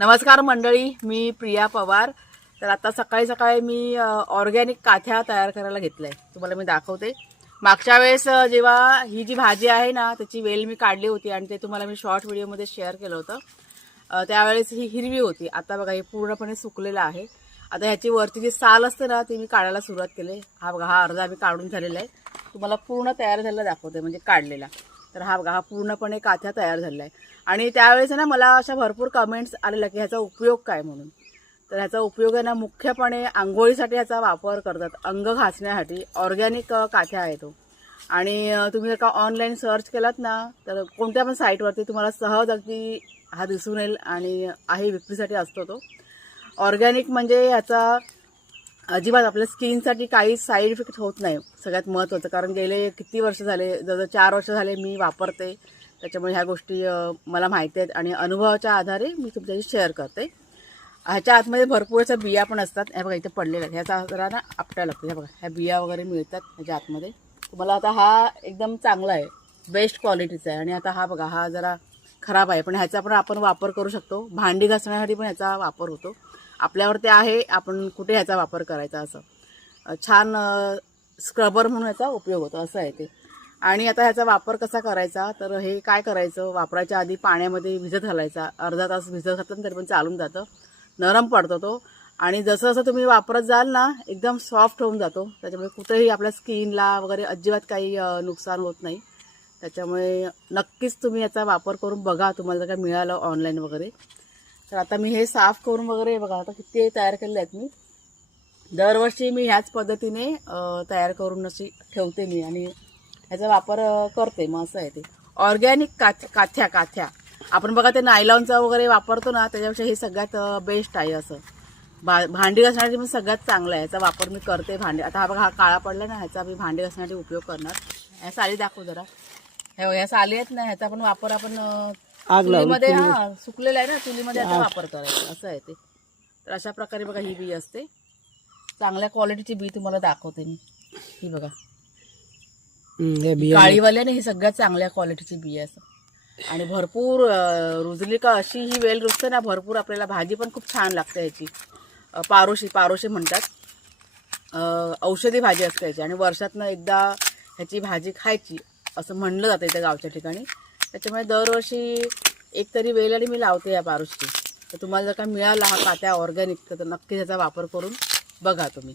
नमस्कार मंडळी, मी प्रिया पवार. तर आता सकाळी सकाळी मी ऑर्गॅनिक काथ्या तयार करायला घेतलाय. तुम्हाला मी दाखवते. मागच्या वेळेस जेव्हा ही जी भाजी आहे ना त्याची वेल मी काढली होती आणि ते तुम्हाला मी शॉर्ट व्हिडिओमध्ये शेअर केलं होतं. त्यावेळेस ही हिरवी होती. आता बघा हे पूर्णपणे सुकलेलं आहे. आता ह्याची वरची जी साल असते ना ती मी काढायला सुरुवात केली. हा बघा, हा अर्धा मी काढून झालेला आहे. तुम्हाला पूर्ण तयार झालेला दाखवते, म्हणजे काढलेला. तर हा बघा, हा पूर्णपणे काथ्या तयार झालेला आहे. आणि त्यावेळेस ना मला अशा भरपूर कमेंट्स आलेल्या की ह्याचा उपयोग काय म्हणून. तर ह्याचा उपयोग आहे ना मुख्यपणे आंघोळीसाठी ह्याचा वापर करतात, अंग घासण्यासाठी. ऑर्गॅनिक काथ्या आहे तो. आणि तुम्ही जर का ऑनलाईन सर्च केलात ना तर कोणत्या पण साईटवरती तुम्हाला सहज अगदी हा दिसून येईल. आणि आहे, विक्रीसाठी असतो तो. ऑर्गॅनिक म्हणजे ह्याचा अजिबात आपल्या स्किनसाठी काही साईड इफेक्ट होत नाही. सगळ्यात महत्त्वाचं, कारण गेले किती वर्ष झाले, जवळजवळ 4 वर्ष झाले मी वापरते. त्याच्यामुळे ह्या गोष्टी मला माहिती आहेत आणि अनुभवाच्या आधारे मी तुमच्याशी शेअर करते. ह्याच्या आतमध्ये भरपूर अशा बिया पण असतात. हे बघा इथे पडलेल्या आहेत. ह्याचा जरा ना आपटा लागतो. हे बघा, ह्या बिया वगैरे मिळतात ह्याच्या आतमध्ये. तुम्हाला आता हा एकदम चांगला आहे, बेस्ट क्वालिटीचा आहे. आणि आता हा बघा, हा जरा खराब आहे, पण ह्याचा पण आपण वापर करू शकतो. भांडी घासण्यासाठी पण ह्याचा वापर होतो. आपल्यावर ते आहे आपण कुठे ह्याचा वापर करायचा. असं छान स्क्रबर म्हणून ह्याचा उपयोग होतो, असं आहे ते. आणि आता ह्याचा वापर कसा करायचा, तर हे काय करायचं, वापरायच्या आधी पाण्यामध्ये भिजत घालायचा. अर्धा तास भिजत घातलं तरी पण चालून जातं. नरम पडतो तो. आणि जसं जसं तुम्ही वापरत जाल ना एकदम सॉफ्ट होऊन जातो. त्याच्यामुळे कुठेही आपल्या स्किनला वगैरे अजिबात काही नुकसान होत नाही. त्याच्यामुळे नक्कीच तुम्ही याचा वापर करून बघा, तुम्हाला जर का मिळालं ऑनलाईन वगैरे. तर आता मी हे साफ करून वगैरे बघा, आता किती तयार केले आहेत मी. दरवर्षी मी ह्याच पद्धतीने तयार करून अशी ठेवते मी आणि ह्याचा वापर करते. मग असं आहे ते. ऑर्गॅनिक काथ्या आपण बघा ते नायलॉनचा वगैरे वापरतो ना, त्याच्यापेक्षा हे सगळ्यात बेस्ट आहे. असं भांडी घासण्यासाठी पण सगळ्यात चांगला आहे. ह्याचा वापर मी करते भांडी. आता हा बघा, हा काळा पडला ना, ह्याचा मी भांडी घासण्यासाठी उपयोग करणार. ह्या साली दाखवू जरा. ह्या साली आहेत ना, ह्याचा पण वापर आपण चुलीमध्ये, हा सुकलेला आहे ना, चुलीमध्ये याचा वापर करायचा, असं आहे ते. तर अशा प्रकारे बघा ही बी असते. चांगल्या क्वालिटीची बी तुम्हाला दाखवते मी. ही बघा, काळीवाली आणि ही सगळ्यात चांगल्या क्वालिटीची बी आहे. असं आणि भरपूर रुजली का अशी ही वेल रुजते ना, भरपूर आपल्याला भाजी पण खूप छान लागते याची. पारोशी म्हणतात. औषधी भाजी असते याची. आणि वर्षातनं एकदा ह्याची भाजी खायची असं म्हणलं जातं इथे गावच्या ठिकाणी. त्याच्यामुळे दरवर्षी एक तरी वेल आणि मी लावते या पारोशीची. तर तुम्हाला जर का मिळाला हा काथ्या ऑर्गॅनिक तर नक्की त्याचा वापर करून बघा तुम्ही.